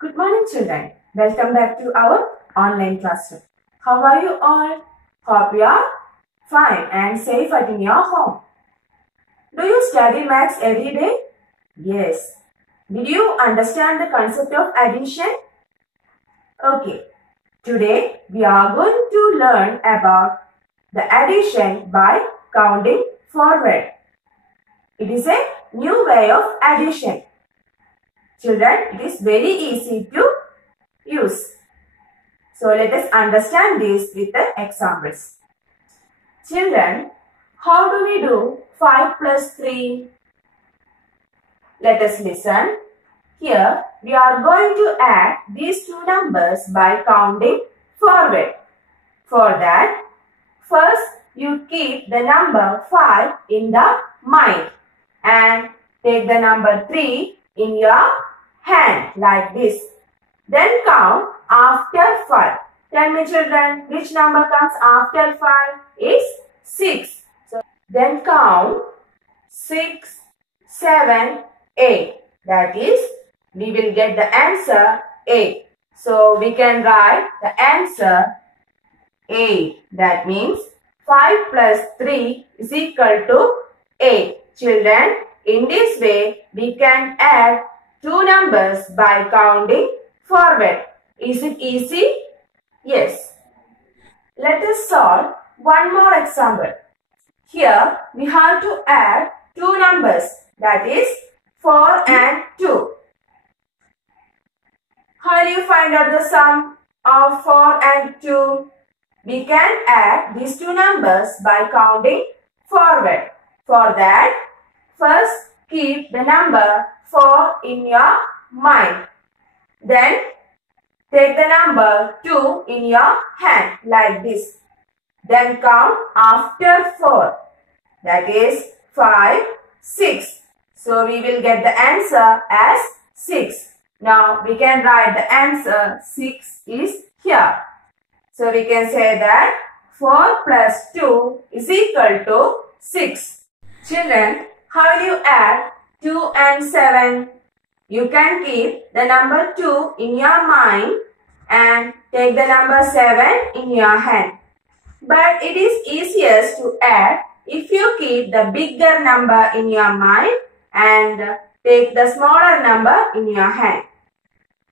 Good morning, children. Welcome back to our online classroom. How are you all? Hope you are fine and safe at in your home. Do you study maths every day? Yes. Did you understand the concept of addition? Okay. Today we are going to learn about the addition by counting forward. It is a new way of addition. Children, it is very easy to use. So let us understand this with the examples. Children, how do we do 5 plus 3? Let us listen. Here we are going to add these two numbers by counting forward. For that, first you keep the number 5 in the mind and take the number 3 in your hand like this. Then count after 5. Tell me children, which number comes after 5? Is 6. So then count 6, 7, 8. That is, we will get the answer 8. So we can write the answer 8. That means 5 plus 3 is equal to 8. Children, in this way, we can add two numbers by counting forward. Is it easy? Yes. Let us solve one more example. Here, we have to add two numbers. That is 4 and 2. How do you find out the sum of 4 and 2? We can add these two numbers by counting forward. For that, first keep the number 4 in your mind. Then take the number 2 in your hand like this. Then count after 4. That is 5, 6. So we will get the answer as 6. Now we can write the answer 6 is here. So we can say that 4 plus 2 is equal to 6. Children, how will you add 2 and 7? You can keep the number 2 in your mind and take the number 7 in your hand. But it is easiest to add if you keep the bigger number in your mind and take the smaller number in your hand.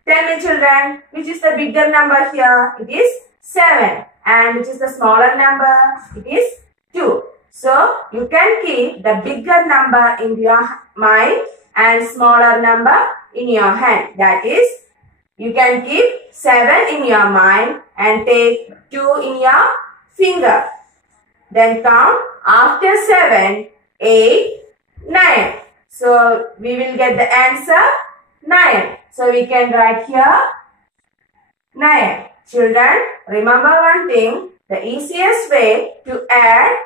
Tell me children, which is the bigger number here? It is 7. And which is the smaller number? It is 2. So, you can keep the bigger number in your mind and smaller number in your hand. That is, you can keep 7 in your mind and take 2 in your finger. Then count after 7, 8, 9. So, we will get the answer 9. So, we can write here 9. Children, remember one thing. The easiest way to add,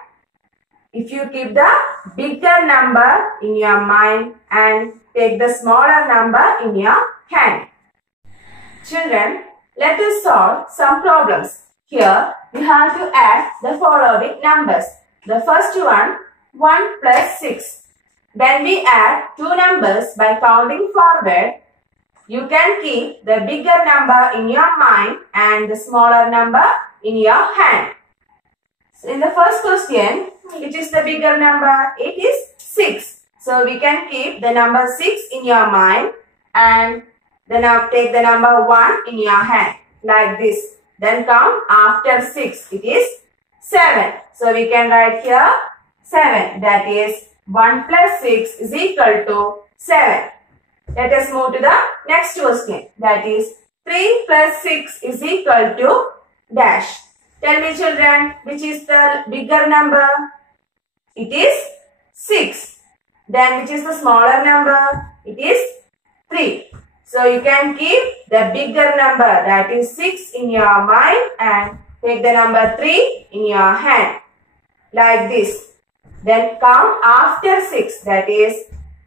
if you keep the bigger number in your mind and take the smaller number in your hand. Children, let us solve some problems. Here, we have to add the following numbers. The first one, 1 plus 6. When we add two numbers by counting forward, you can keep the bigger number in your mind and the smaller number in your hand. So in the first question, which is the bigger number? It is 6. So we can keep the number 6 in your mind and then take the number 1 in your hand like this. Then count after 6. It is 7. So we can write here 7. That is 1 plus 6 is equal to 7. Let us move to the next question. That is 3 plus 6 is equal to dash. Tell me children, which is the bigger number? It is 6. Then which is the smaller number? It is 3. So you can keep the bigger number, that is 6 in your mind and take the number 3 in your hand like this. Then count after 6, that is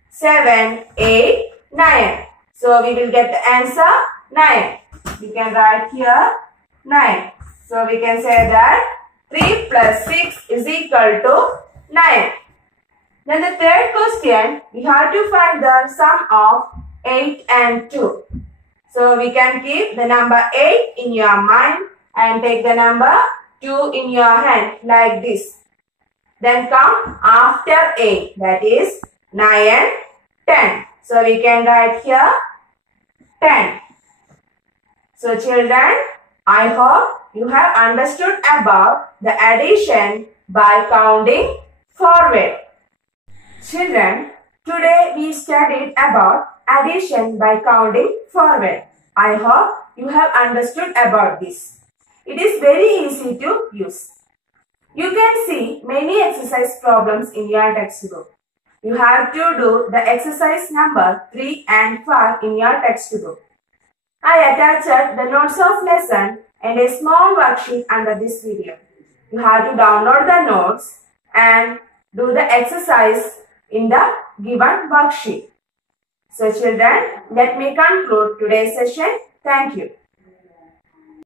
7, 8, 9. So we will get the answer 9. We can write here 9. So we can say that 3 plus 6 is equal to 9. Then the third question, we have to find the sum of 8 and 2. So we can keep the number 8 in your mind and take the number 2 in your hand like this. Then count after 8, that is 9, 10. So we can write here 10. So children, I hope you have understood about the addition by counting forward. Children, today we studied about addition by counting forward. I hope you have understood about this. It is very easy to use. You can see many exercise problems in your textbook. You have to do the exercise number 3 and 5 in your textbook. I attached the notes of lesson and a small worksheet under this video. You have to download the notes and do the exercise in the given worksheet. So children, let me conclude today's session. Thank you.